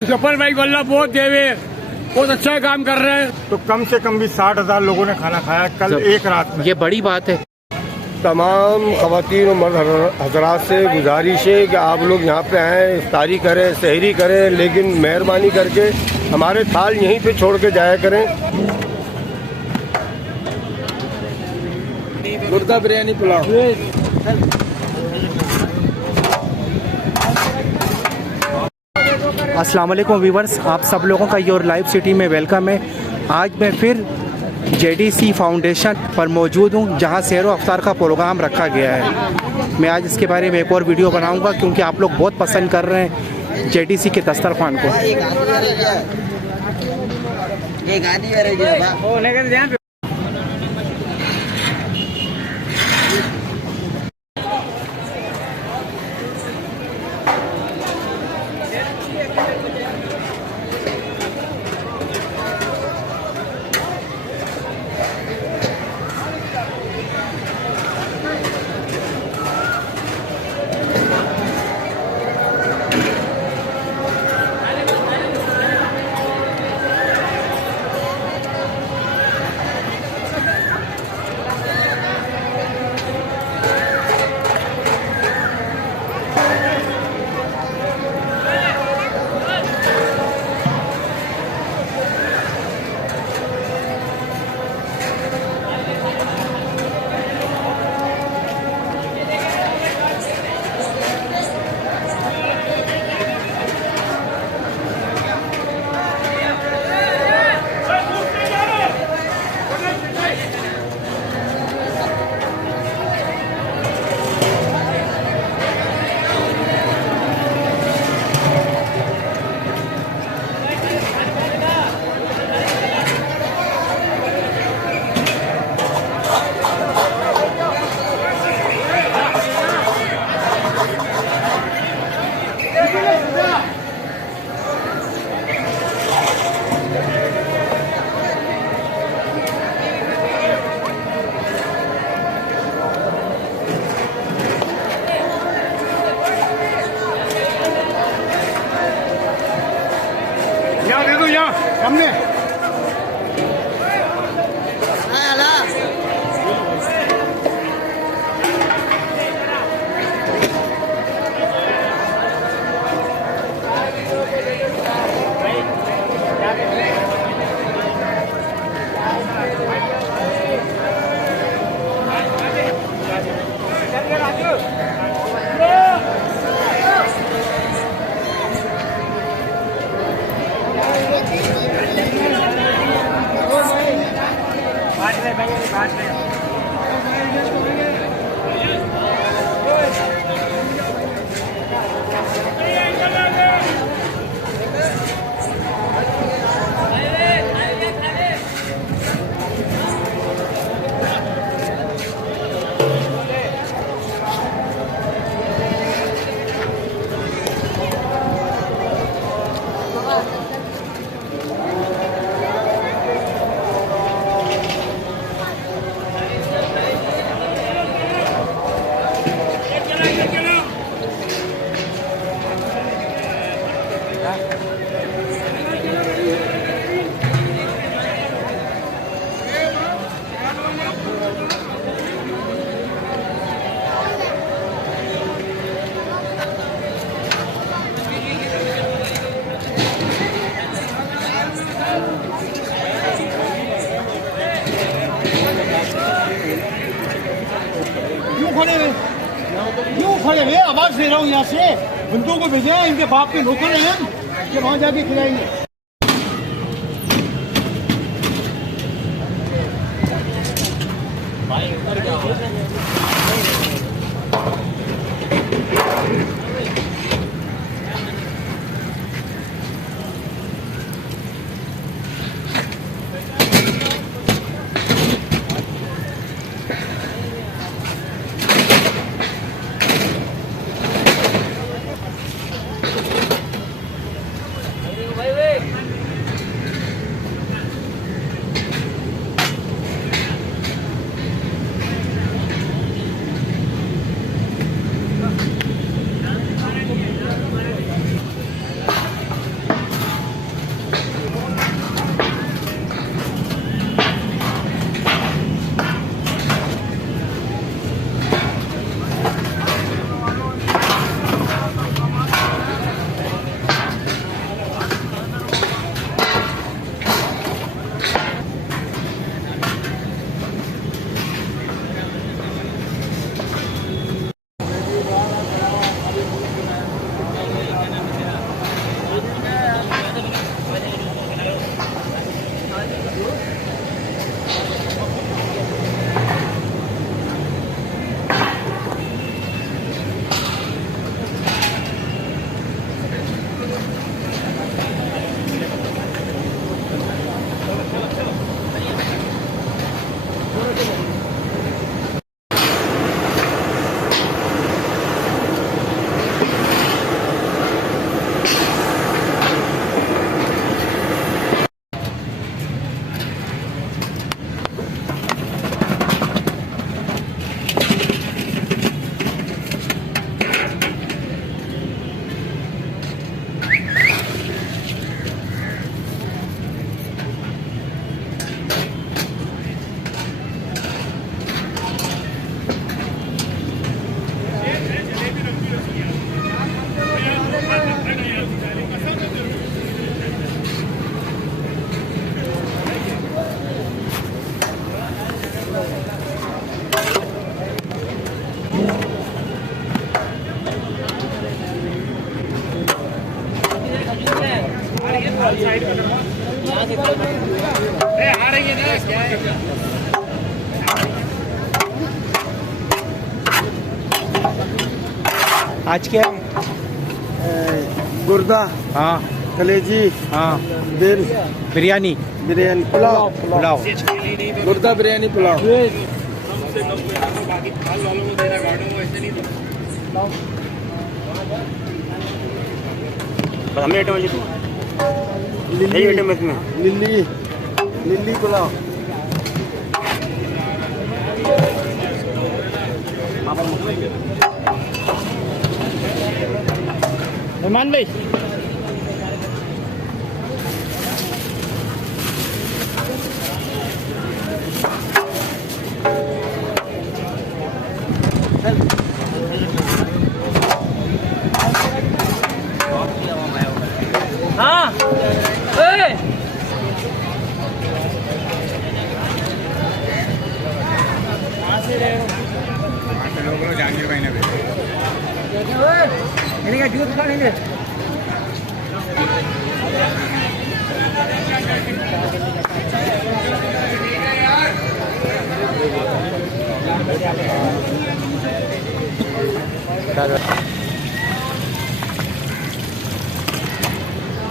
जफर भाई गल्ला बहुत देवे, बहुत अच्छा काम कर रहे हैं। तो कम से कम भी 60,000 लोगों ने खाना खाया कल एक रात में। ये बड़ी बात है। तमाम ख़वातीन और मर्द हजरात से गुजारिश है कि आप लोग यहाँ पे आएँ, इफ्तारी करें, सहरी करें, लेकिन मेहरबानी करके हमारे थाल यहीं पे छोड़ के जाया करें। मुर्गा बिरयानी पुलाव। अस्सलाम वालेकुम व्यूवर्स, आप सब लोगों का योर लाइव सिटी में वेलकम है। आज मैं फिर जेडीसी फाउंडेशन पर मौजूद हूँ, जहाँ सहर व अफ्तार का प्रोग्राम रखा गया है। मैं आज इसके बारे में एक और वीडियो बनाऊँगा क्योंकि आप लोग बहुत पसंद कर रहे हैं जेडीसी के दस्तरखान को। यहाँ दे दो, यहाँ सामने। क्यों खड़े हुए? आवाज दे रहा हूँ यहाँ से। बंदों को भेजे, इनके बाप के नौकर हैं हम, कि वहाँ जाके खिलाएंगे। आज क्या है? गुर्दा, हाँ कलेजी, हाँ दिल, बिरयानी बिरयानी, पुलाव, पुलाव। गुर्दा बिरयानी पुलाव। लिल्ली, लिल्ली पुलाव। मेहमान भाई हाँ जहांगीर भाई ने जूस खाएंगे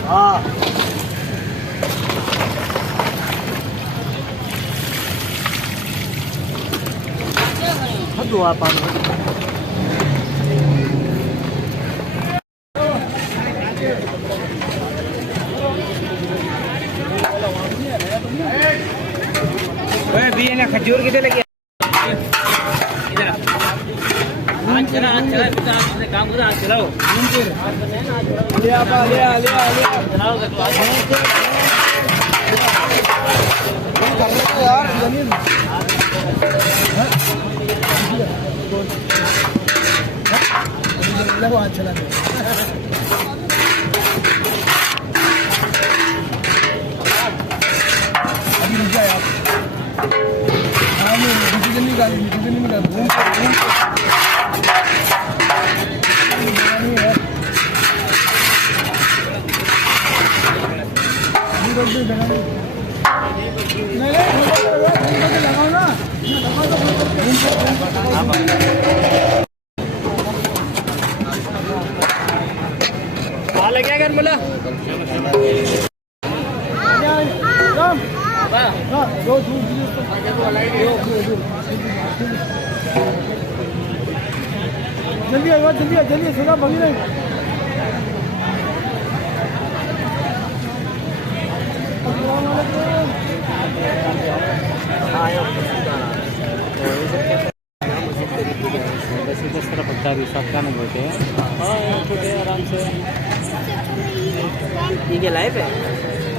हाँ दुआ पानी खजूर कितने लगे काम करो चलाओ क्या कर बोला जल्दी आइए जल्दी सुना भगी नहीं आराम से ठीक है लाइव है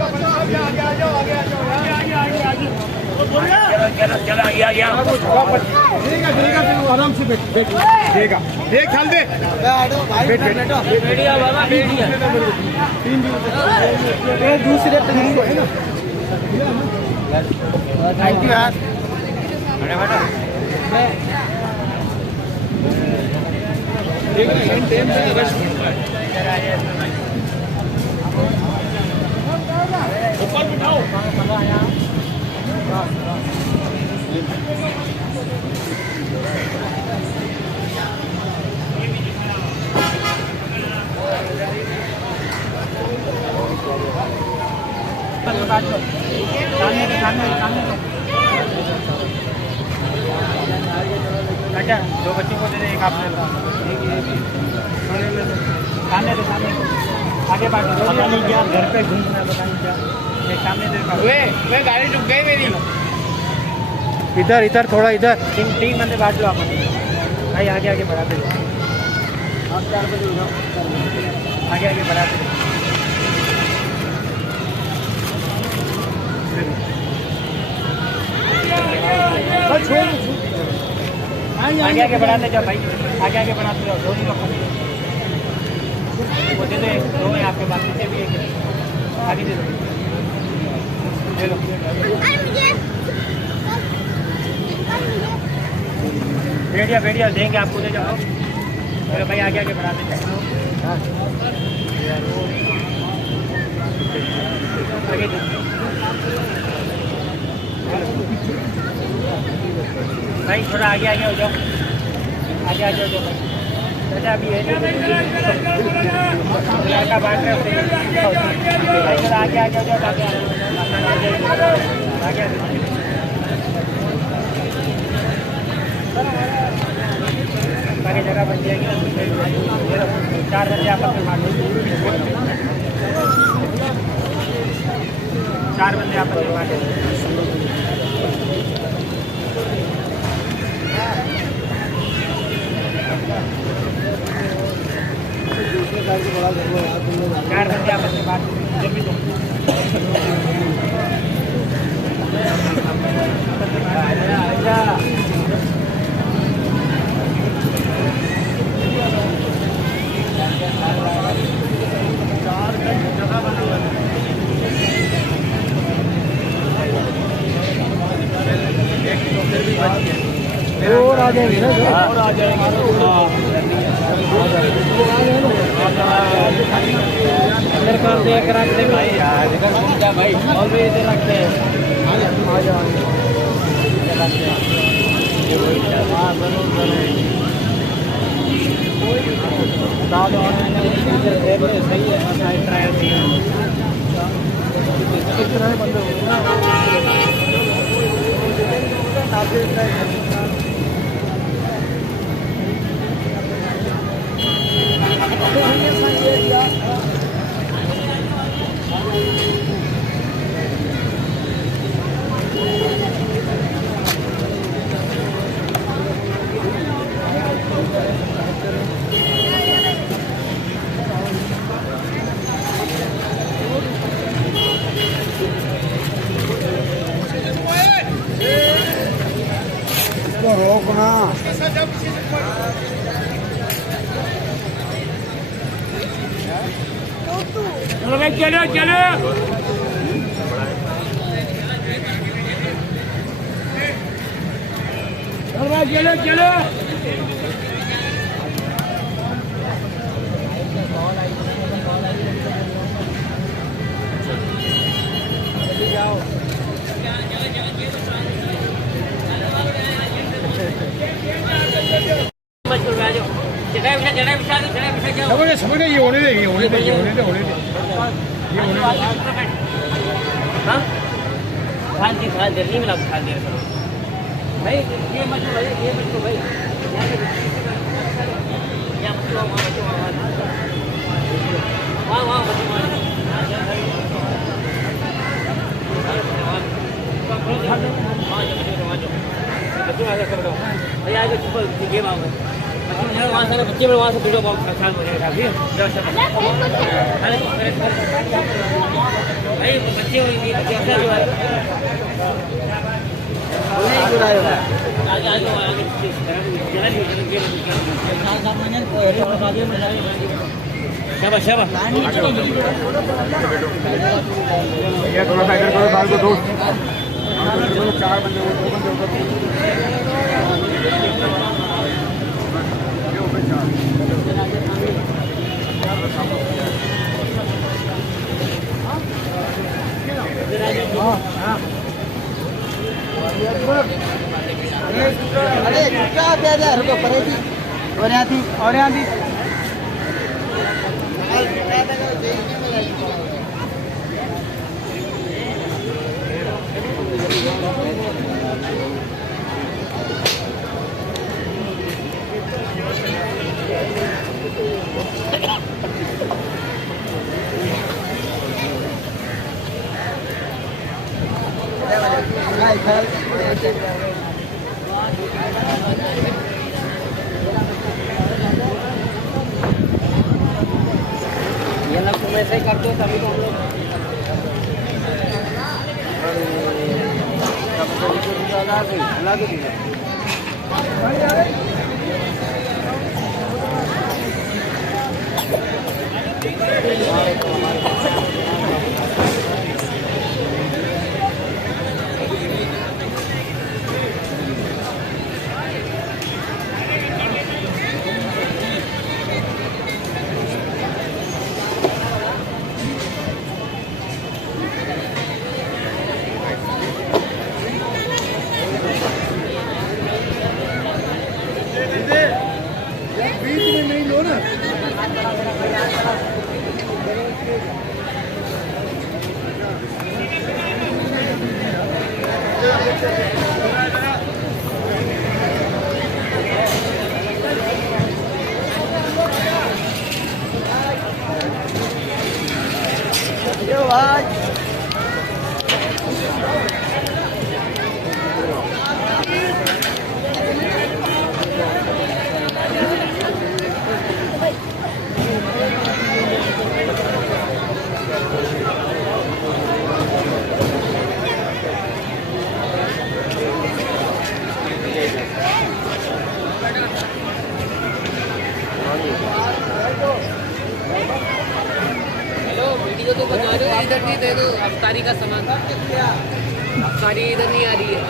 आप देगा देगा फिर वो आराम से बैठ बैठ देगा देख ख्याल दे बैठ बैठ दूसरे तीन को है ना। थैंक यू यार। ऊपर बिठाओ। अच्छा, दो बच्चों को दे दे, एक आपने सामने दे, सामने आगे बांट दो। पता नहीं क्या घर पे घूमना, पता नहीं क्या। एक सामने दे। वे गाड़ी रुक गई मेरी। इधर इधर थोड़ा इधर। तीन बंदे बांट लो आप। भाई आगे आगे बढ़ाते लो। आप 4 बजे उठाओ, आगे आगे बढ़ाते लो। आगे आगे बढ़ाते जाओ भाई, आगे आगे बढ़ाते जाओ। दो लोग वो दे दो, दो है आपके पास, नीचे भी एक आगे दे दो। भेड़िया भेड़िया देंगे आपको, दे जाओ। अरे भाई आगे आगे बढ़ाते जाओ। आगे दे भाई, थोड़ा आगे आगे हो जाओ, आगे आगे हो जाओ भाई। दादा अभी है लड़का बांट रहे भाई, थोड़ा आगे आगे हो जाओ, आगे आगे आगे जगह बन जाएगी। 4 बजे आपस में बांट लो, 4 बंदे आपस में बांट लो। चार बंदे आपस में बात जब भी और आ जाएंगे ना, और आ जाएंगे। अंदर कर दे, रख दे भाई यार, इधर घूम जा भाई, और भी इधर रखते हैं। आ जाओ सही है, ट्रायल दिया रोकना। चलो भाई, चलो चलो चलो चलो। समझ ये होने दे, ये होने दे, ये होने दे, होने दे। खाल दे नहीं मिला, खाल दे भाई, ये मत भाई, ये मत भाई, यहाँ मत लो, वहाँ वहाँ से बच्चे में वहाँ से वीडियो बहुत ख्याल हो जाएगा। भाई बच्चे शाबाश शाबाश। भैया थोड़ा सा इधर करो, साल को दोस्त 4 बंदे हो, 2 बंदे ऊपर। अरे क्या दे दे रुको परेगी और यहाँ थी ये लोग तुम ऐसे करते हो तभी तो हम लोग वीडियो तो बना रहे हो, इधर नहीं दे दो अफ्तारी का सामान। अफ्तारी इधर नहीं आ रही है।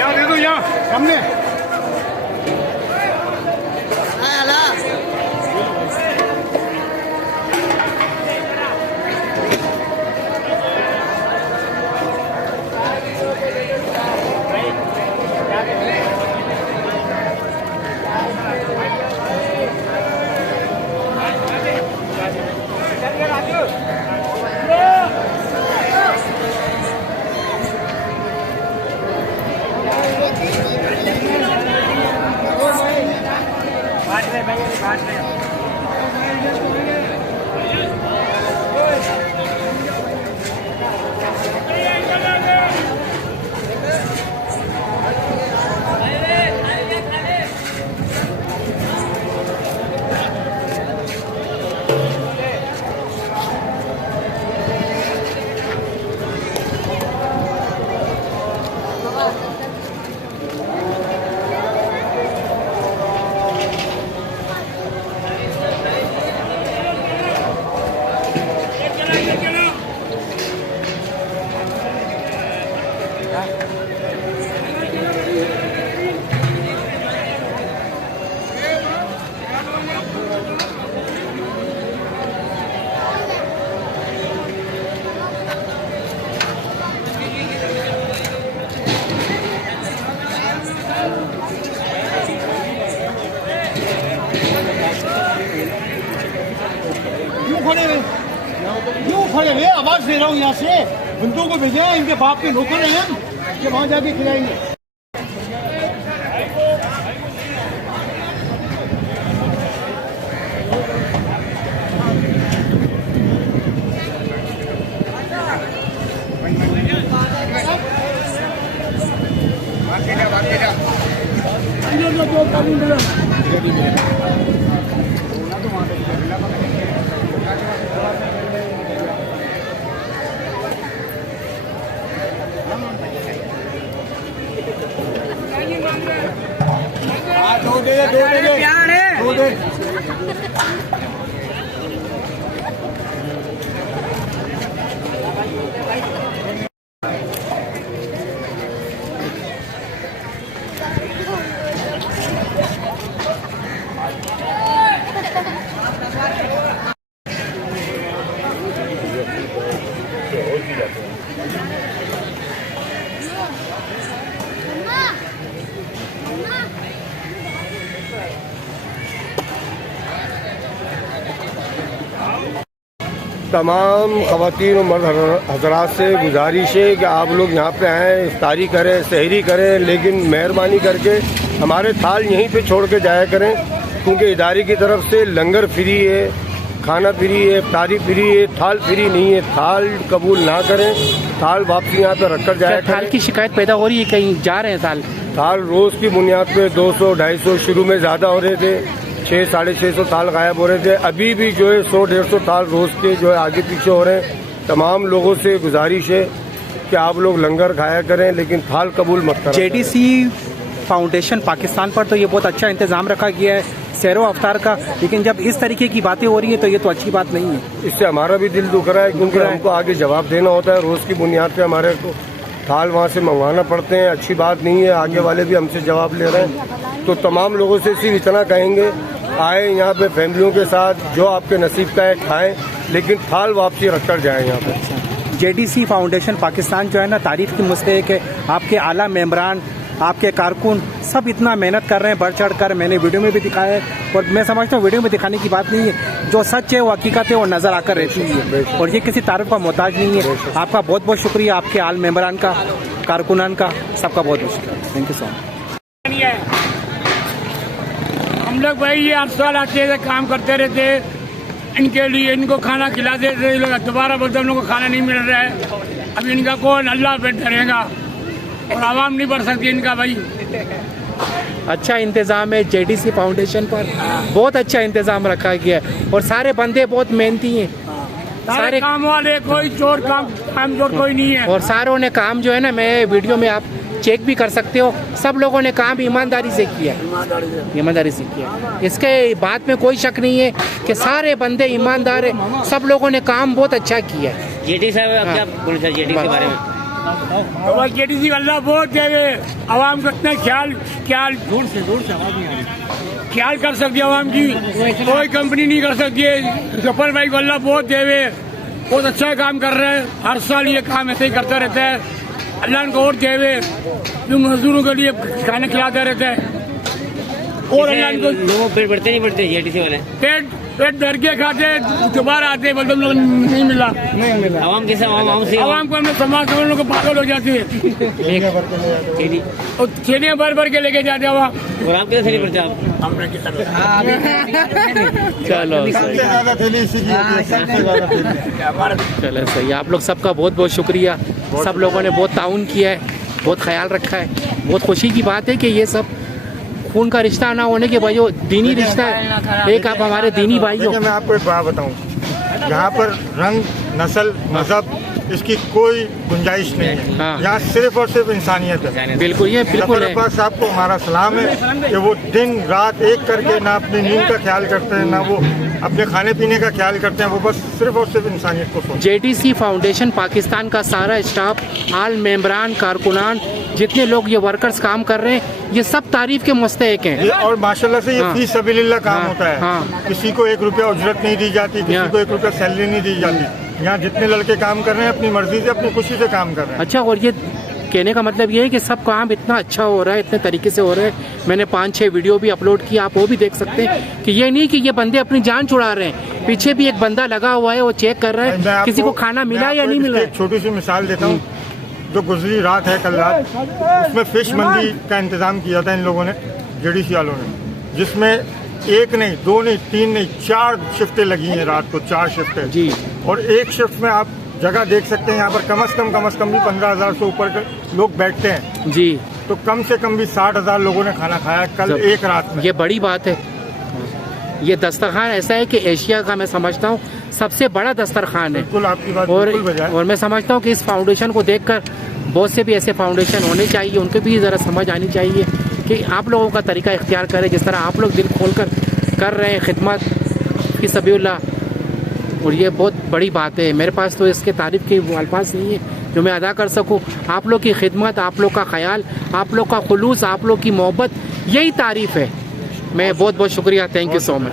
यहाँ दे दो, यहाँ सामने। क्यों खड़े हुए? आवाज दे रहा हूँ यहाँ से, बंदों को भेजे हैं, इनके बाप के नौकर हैं हम, ये वहां जाके खिलाएंगे। तमाम ख़वातीन और मर्द हज़रात से गुजारिश है कि आप लोग यहाँ पे आएँ, इफ्तारी करें, सहरी करें, लेकिन मेहरबानी करके हमारे थाल यहीं पे छोड़ के जाया करें, क्योंकि इदारे की तरफ से लंगर फ्री है, खाना फ्री है, इफ्तारी फ्री है, थाल फ्री नहीं है। थाल कबूल ना करें, थाल वापसी यहाँ पे रखकर जाए। थाल की शिकायत पैदा हो रही है, कहीं जा रहे हैं थाल रोज की बुनियाद पे 200-250 शुरू में ज़्यादा हो रहे थे, 600-650 थाल गायब हो रहे थे। अभी भी जो है 100-150 थाल रोज के जो है आगे पीछे हो रहे हैं। तमाम लोगों से गुजारिश है कि आप लोग लंगर खाया करें, लेकिन थाल कबूल मत करें। जेडीसी फाउंडेशन पाकिस्तान पर तो ये बहुत अच्छा इंतजाम रखा गया है सहरो अफ्तार का, लेकिन जब इस तरीके की बातें हो रही हैं तो ये तो अच्छी बात नहीं है। इससे हमारा भी दिल दुख रहा है, क्योंकि हमको आगे जवाब देना होता है। रोज की बुनियाद पे हमारे को थाल वहाँ से मंगवाना पड़ते हैं। अच्छी बात नहीं है, आगे वाले भी हमसे जवाब ले रहे हैं। तो तमाम लोगों से सिर्फ इतना कहेंगे, आए यहाँ पे फैमिलियों के साथ, जो आपके नसीब का है खाएं, लेकिन थाल वापसी रखकर जाएं यहाँ पे। जेडीसी फाउंडेशन पाकिस्तान जो है ना, तारीफ की मुस्तहिक है। आपके आला मेंबरान, आपके कारकुन सब इतना मेहनत कर रहे हैं बढ़ चढ़ कर। मैंने वीडियो में भी दिखाया है, और मैं समझता हूँ वीडियो में दिखाने की बात नहीं है, जो सच है वो हकीकत है, वो नज़र आकर रहती है, और ये किसी तारीफ का मोहताज नहीं है। आपका बहुत बहुत शुक्रिया, आपके आल मेंबरान का, कारकुनान का, सबका बहुत बहुत शुक्रिया। Thank you so much. हम लोग भाई ये 8 साल आते थे, काम करते रहते, इनके लिए इनको खाना खिलाते थे। दोबारा बोलते हम लोग को खाना नहीं मिल रहा है। अब इनका कौन अल्लाह पे डरेगा, और आवाम नहीं बढ़ सकती इनका भाई। अच्छा इंतज़ाम है जेडीसी फाउंडेशन पर, बहुत अच्छा इंतज़ाम रखा गया है, और सारे बंदे बहुत मेहनती हैं, सारे काम वाले, कोई चोर काम चोर कोई नहीं है। और सारों ने काम जो है ना, मैं वीडियो में आप चेक भी कर सकते हो, सब लोगों ने काम ईमानदारी से किया, ईमानदारी से किया। इसके बात में कोई शक नहीं है कि सारे बंदे ईमानदार है, सब लोगों ने काम बहुत अच्छा किया है। जेडी साहब क्या बोलते हैं जेडी के बारे में? जेडीसी अल्लाह बहुत देवे, आवाम का इतना ख्याल दूर से आवाज नहीं आ रही, ख्याल कर सकती है आवाम की, कोई कंपनी नहीं कर सकती है। जफर भाई को अल्लाह बहुत देवे, बहुत अच्छा काम कर रहे हैं। हर साल ये काम ऐसे ही करता रहता है। अल्लाह इनको और देवे, जो मजदूरों के लिए खाना खिलाते रहते हैं। और अल्लाह इनको लोगों पेट बढ़ते नहीं बढ़ते जेडीसी वाले? पेट भर के खाते, दोबारा आते बोलते हम लोग नहीं मिला। आवाम कैसे आवाम से आवाम को हमने समाज से लोग पागल हो जाती है, और थैलियाँ भर के लेके जाते हैं आवाम। और आप कैसे नहीं बढ़ते? चलो चलो सही, आप लोग सबका बहुत बहुत शुक्रिया। सब लोगों ने बहुत ताउन किया है, बहुत ख्याल रखा है। बहुत खुशी की बात है कि ये सब खून का रिश्ता ना होने के वजह दीनी रिश्ता है। एक आप हमारे दीनी भाई हो। मैं आपको एक बात बताऊं, यहाँ पर रंग, नस्ल, मजहब इसकी कोई गुंजाइश नहीं है। हाँ। यहाँ सिर्फ और सिर्फ इंसानियत है। बिल्कुल, ये बिल्कुल है। जफर साहब को हमारा सलाम है कि वो दिन रात एक करके ना अपनी नींद का ख्याल करते हैं, ना वो अपने खाने पीने का ख्याल करते हैं। वो बस सिर्फ और सिर्फ इंसानियत को सोचते हैं। जेडीसी फाउंडेशन पाकिस्तान का सारा स्टाफ, आल मेंबरान, कारकुनान, जितने लोग ये वर्कर्स काम कर रहे हैं, ये सब तारीफ के मुस्तहिक हैं। और माशाल्लाह से ये हाँ। फी सबीलिल्लाह काम हाँ। होता है। हाँ। किसी को 1 रुपया उजरत नहीं दी जाती, किसी को 1 रुपया सैलरी नहीं दी जाती। यहाँ जितने लड़के काम कर रहे हैं अपनी मर्जी से, अपनी खुशी से काम कर रहे हैं। अच्छा, और ये कहने का मतलब ये है कि सब काम इतना अच्छा हो रहा है, इतने तरीके से हो रहा है। मैंने 5-6 वीडियो भी अपलोड किया, आप वो भी देख सकते हैं कि ये नहीं कि ये बंदे अपनी जान छुड़ा रहे हैं। पीछे भी एक बंदा लगा हुआ है, वो चेक कर रहा है किसी को खाना मिला या नहीं मिला। एक छोटी सी मिसाल देता हूँ, जो गुजरी रात है कल रात, उसमें फिश मंडी का इंतजाम किया था इन लोगों ने, जेडीसी वालों ने, जिसमें 1 नहीं, 2 नहीं, 3 नहीं, 4 शिफ्टें लगी हैं रात को, 4 शिफ्टें जी। और एक शिफ्ट में आप जगह देख सकते हैं, यहाँ पर कम से कम भी 15,000 से ऊपर के लोग बैठते हैं जी। तो कम से कम भी 60,000 लोगों ने खाना खाया कल एक रात में। ये बड़ी बात है। ये दस्तरखान ऐसा है कि एशिया का मैं समझता हूँ सबसे बड़ा दस्तरखान है। बिल्कुल आपकी बात बिल्कुल बजाय। और मैं समझता हूँ कि इस फाउंडेशन को देखकर बहुत से भी ऐसे फाउंडेशन होने चाहिए, उनको भी ज़रा समझ आनी चाहिए कि आप लोगों का तरीका इख्तियार करें, जिस तरह आप लोग दिल खोल कर रहे हैं खिदमत की सबीउल्लाह, और ये बहुत बड़ी बात है। मेरे पास तो इसके तारीफ़ के अल्फाज नहीं है जो मैं अदा कर सकूँ। आप लोग की खिदमत, आप लोग का ख्याल, आप लोग का खुलूस, आप लोग की मोहब्बत, यही तारीफ़ है। मैं बहुत बहुत शुक्रिया, थैंक यू सो मच।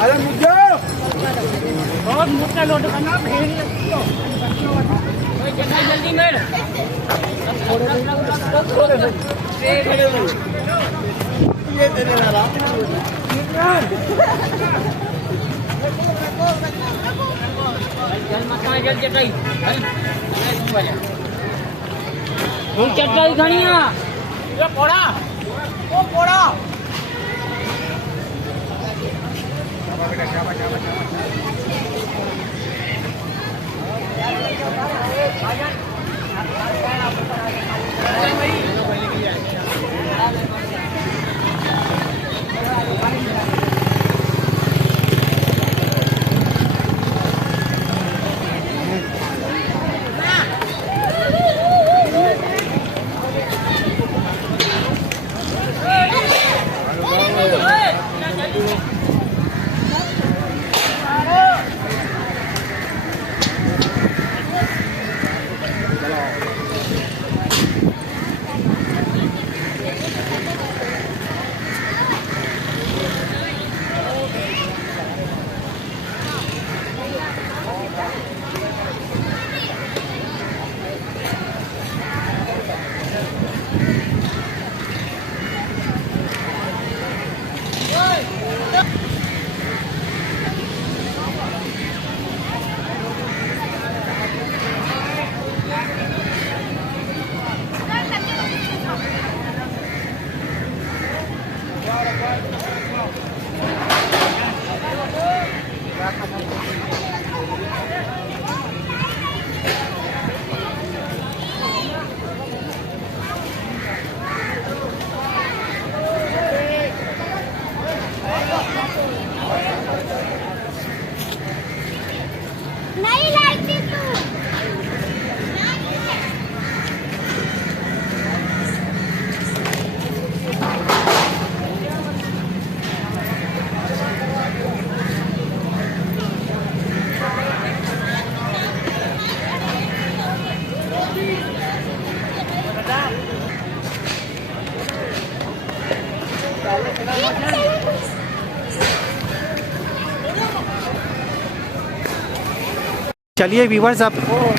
अरे मुझे बहुत मुझसे लोड करना जल्दी मेरे ये देने वाला चटाई खड़िया पोड़ा ओ पोड़ा नहीं लाइट तू चलिए व्यूवर्स, अब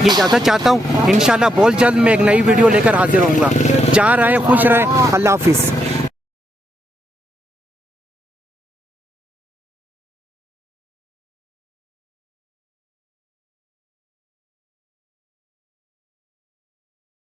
ये इजाज़त चाहता हूँ। इंशाल्लाह बहुत जल्द मैं एक नई वीडियो लेकर हाजिर होऊंगा। जहाँ रहे खुश रहे। अल्लाह हाफिज़।